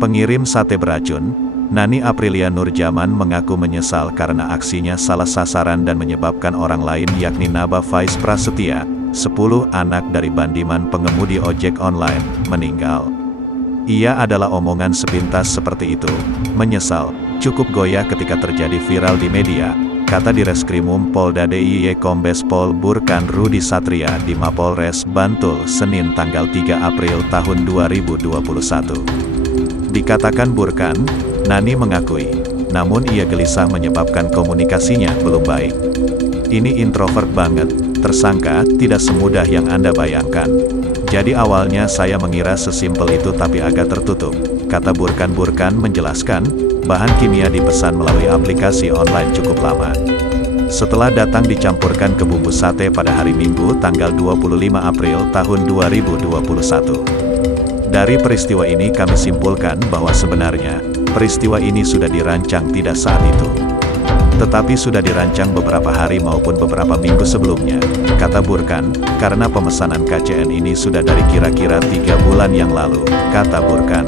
Pengirim sate beracun, Nani Aprilia Nurjaman mengaku menyesal karena aksinya salah sasaran dan menyebabkan orang lain yakni Naba Faiz Prasetya, 10 anak dari Bandiman pengemudi ojek online, meninggal. Ia adalah omongan sepintas seperti itu, menyesal, cukup goyah ketika terjadi viral di media, kata Direskrimum Polda DIY Kombes Pol Burkan Rudi Satria di Mapolres Bantul Senin tanggal 3 April tahun 2021. Dikatakan Burkan, Nani mengakui, namun ia gelisah menyebabkan komunikasinya belum baik. Ini introvert banget, tersangka tidak semudah yang Anda bayangkan. Jadi awalnya saya mengira sesimpel itu tapi agak tertutup, kata Burkan. Burkan menjelaskan, bahan kimia dipesan melalui aplikasi online cukup lama. Setelah datang dicampurkan ke bumbu sate pada hari Minggu tanggal 25 April tahun 2021. Dari peristiwa ini kami simpulkan bahwa sebenarnya, peristiwa ini sudah dirancang tidak saat itu. Tetapi sudah dirancang beberapa hari maupun beberapa minggu sebelumnya, kata Burkan, karena pemesanan KCN ini sudah dari kira-kira 3 bulan yang lalu, kata Burkan.